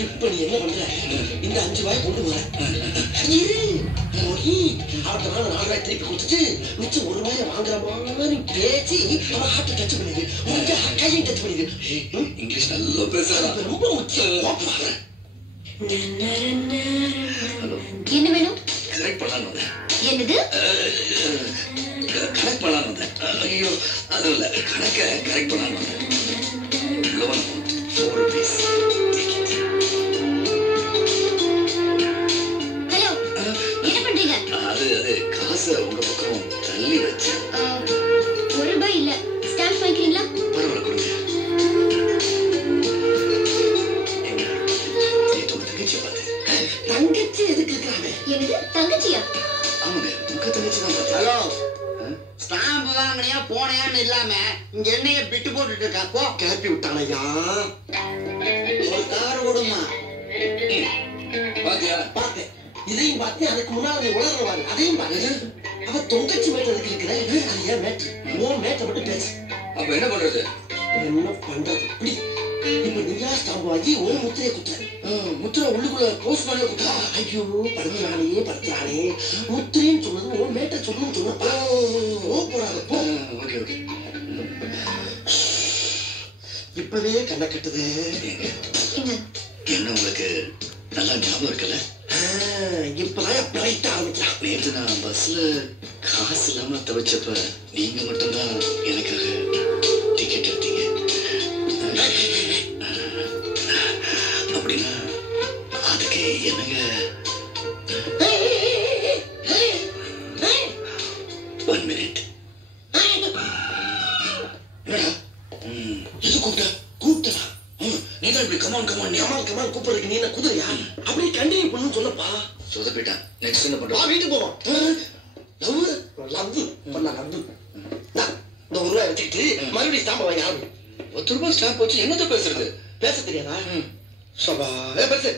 இப்ப நீ என்ன பண்ற? இந்த 5 ரூபாய் கொண்டு வர இரு போய் அவட்ட 4 ரூபாய் திருப்பி கொடுத்துட்டு மிச்சம் 1 ரூபாய் வாங்குற மாதிரி பேசி அவ ஹார்ட் டச் பண்ணிடு. உங்க கையை டச் பண்ணிடு. இங்கிலீஷ் நல்லா பேசுறா. ரொம்ப முக்கியம். என்ன வேணும்? கரெக்ட் பண்ணலான்னு வந்தேன். என்னது? கரெக்ட் பண்ணலான்னு வந்தேன். ஐயோ அது இல்ல, கணக்கை கரெக்ட் பண்ணலான்னு வந்தேன். Loan amount 4 rupees. ஹலோ, என்ன பண்றீங்க? அது காசை உங்க பக்கம் தள்ளி வச்சேன். 1 ரூபாய் இல்ல, ஸ்டாம்ப் வாங்கிக்கிறீங்களா? பரவாயில்ல, கொடுங்க. தங்கச்சி எதுக்கு இருக்காங்க? என்னது தங்கச்சியா? ஆமாங்க, உங்க தங்கச்சி தான் பார்த்தேன். ஹலோ, ஸ்டாம்ப் வாங்கினியா போனையான்னு இல்லாம இங்க என்னைய பிட்டு போட்டுட்டு இருக்கா. போ. கிளப்பி விட்டானையா. ஒரு கார் ஓடுமா? பாத்தியா? பார்த்தேன், இதையும் பார்த்தேன். அதுக்கு முன்னால நீ உலர்றவாரு அதையும் பாரு. அவ தொங்கச்சி மேட்டர் எதுக்கு இருக்கிற? அது ஏன் மேட்ரு? உன் மேட்டை மட்டும் பேசு. அப்ப என்ன பண்றது? என்ன பண்றது? இப்படி இப்ப நீயா ஸ்டாம்ப் வாங்கி ஒரு முத்திரையை குத்துற. முத்திரை உள்ளுக்குள்ள போஸ்ட் பண்ணி குத்துறா. ஐயோ படுத்துறானே. முத்திரைன்னு சொன்னது ஒரு மேட்டை சொல்லணும்னு சொன்னப்பா. போறாங்க போ. Okay okay. இப்பவே கண்ணை கட்டுது. என்ன உங்களுக்கு நல்லா ஞாபகம் இருக்குல்ல? இப்பதான் பிரைட் ஆரம்பிச்சான். நேற்று நான் பஸ்ல காசு இல்லாம தவிச்சப்ப நீங்க மட்டும்தான் எனக்காக டிக்கெட் எடுத்தீங்க. அப்படின்னா அதுக்கு என்னங்க 1 minute. எது கூப்பிட்டா? நீதான் இப்படி கமான் கமான் கூப்பிடுறதுக்கு நீ என்ன குதிரையா? அப்படியே கண்டினியூ பண்ணுன்னு சொல்லப்பா. சொதப்பிட்டான். நெக்ஸ்ட் என்ன பண்றோம்? வீட்டுக்கு போவோம். லவ் பண்ண லவ். இந்த 1 ரூபாய் எடுத்துக்கிட்டு மறுபடியும் ஸ்டாம்பை வாங்கி ஆரம்பி. 10 ரூபாய் ஸ்டாம்ப் வச்சு என்னத்த பேசுறது? பேச தெரியாதா? சபா பேசு.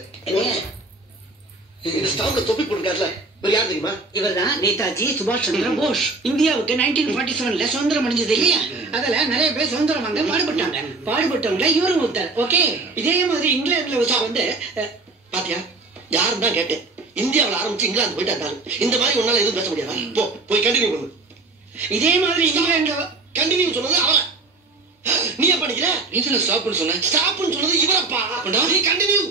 இந்த ஸ்டாம்ப்ல தொப்பி போட்டுருக்காருல, வேற யார் தெரியுமா? இவர்தான் நேதாஜி சுபாஷ் சந்திர போஸ். இந்தியாவுக்கு 1947ல சுதந்திரம் அடைஞ்சது இல்லையா? அதுல நிறைய பேர் சுதந்திரம் வாங்க பாடுபட்டவங்க இவரும் ஒருத்தர். ஓகே, இதே மாதிரி இங்கிலாந்துல வந்து பாத்தியா, யாரும் தான் கேட்டேன். இந்தியாவில் ஆரம்பிச்சு இங்கிலாந்து போயிட்டாங்க. இந்த மாதிரி உன்னால எதுவும் பேச முடியாதா? போய் கண்டினியூ பண்ணு. இதே மாதிரி இங்கிலாந்துல கண்டினியூ சொன்னது அவரை. நீ என்ன பண்ணிக்கிற? நீ தானே ஸ்டாப்னு சொன்ன. ஸ்டாப்னு சொன்னது இவரப்பா. நீ கண்டினியூ.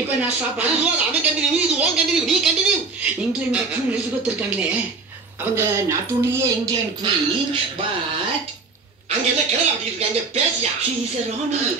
இப்ப நான் ஸ்டாப். அவன் கண்டினியூ, இது ஓன் கண்டினியூ. நீ கண்டினியூ. இங்கிலாந்து குவீன் எலிசபெத் இருக்காங்களே, அவங்க not only England queen but அங்க என்ன கிடல ஆட்டிட்டு இருக்காங்க? பேசியா? she is a Rani.